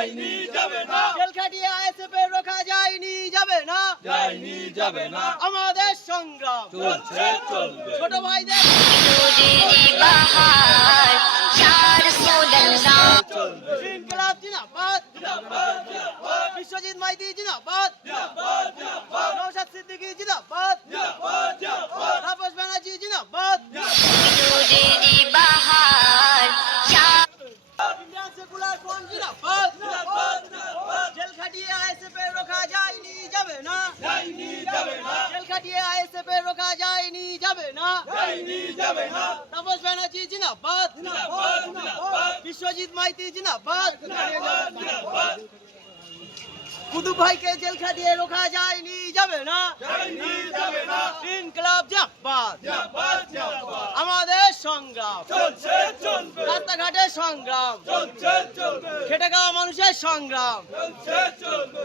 যায়নি যাবে না, জেল খাটিয়ে আইএসএফ রোখা যায়নি যাবে না, যায়নি যাবে না, আমাদের সংগ্রাম চলছে চলবে। ছোট ভাইদের বাহার ইয়া রাসূলুল্লাহ চলবে ইনকিলাব জিন্দাবাদ, বিশ্বজিৎ মাইতি জিন্দাবাদ, নওশাদ সিদ্দিকী জিন্দাবাদ, তাপস ব্যানার্জি জিন্দাবাদ, নূরেরি বাহার ইয়া ইন্ডিয়ান সেকুলার ফ্রন্ট জিন্দাবাদ, জেল খাটিয়ে আইএসএফ রোখা যায়নি যাবে না, যায়নি যাবে না, জেল খাটিয়ে আইএসএফ রোখা যায়নি যাবে না, যায়নি যাবে না, তাপস ব্যানার্জি জিন্দাবাদ, বিশ্বজিৎ মাইতি জিন্দাবাদ, কুতুব ভাইকে জেল খাটিয়ে রোখা যায়নি যাবে না, যায়নি যাবে না, ইনকিলাব জিন্দাবাদ, জিন্দাবাদ জিন্দাবাদ, আমাদের সংগ্রাম চলছে চলবে, রাস্তাঘাটের সংগ্রাম চলছে চলবে, খেটে খাওয়া মানুষের সংগ্রাম চলছে চলবে,